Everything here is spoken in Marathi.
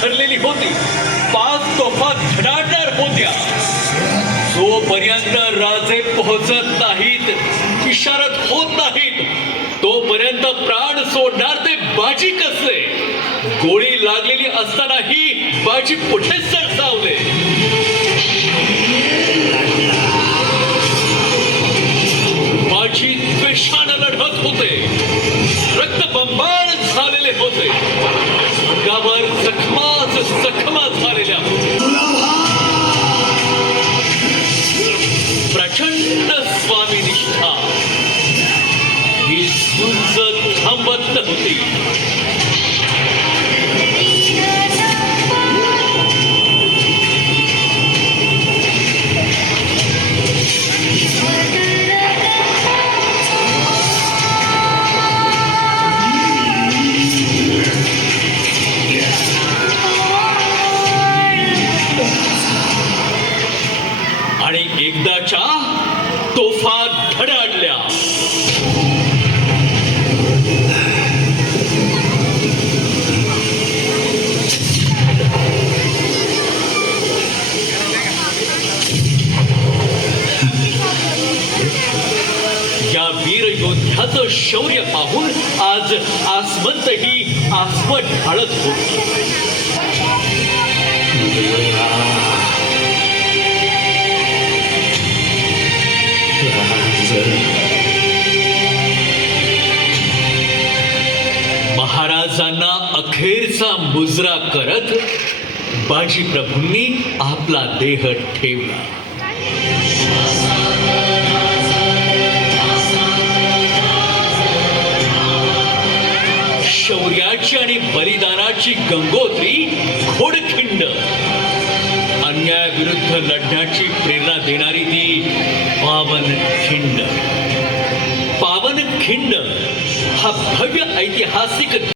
ठरलेली होती. पाच तोफा धडाडणार होत्या जोपर्यंत राजे पोहोचत नाहीत इशारत होत नाहीत तोपर्यंत प्राण सोडणार ते बाजी कसले? गोळी लागलेली असतानाही बाजी पुढे सरसावले? बाजी द्वेषानं लढत होते. रक्तबंबाळ झालेले होते. थांबत होती आणि एकदाच्या तोफा धडाडल्या या वीर योद्ध्याचं शौर्य पाहून आज आसमंतही आसमत ढाळत होत महाराजांना अखेरचा मुजरा करत बाजीप्रभूंनी आपला देह ठेवला. शौर्याची आणि बलिदानाची गंगोत्री घोडखिंड. अन्यायाविरुद्ध लढण्याची प्रेरणा देणारी ती पावन खिंड. पावन खिंड हा भव्य ऐतिहासिक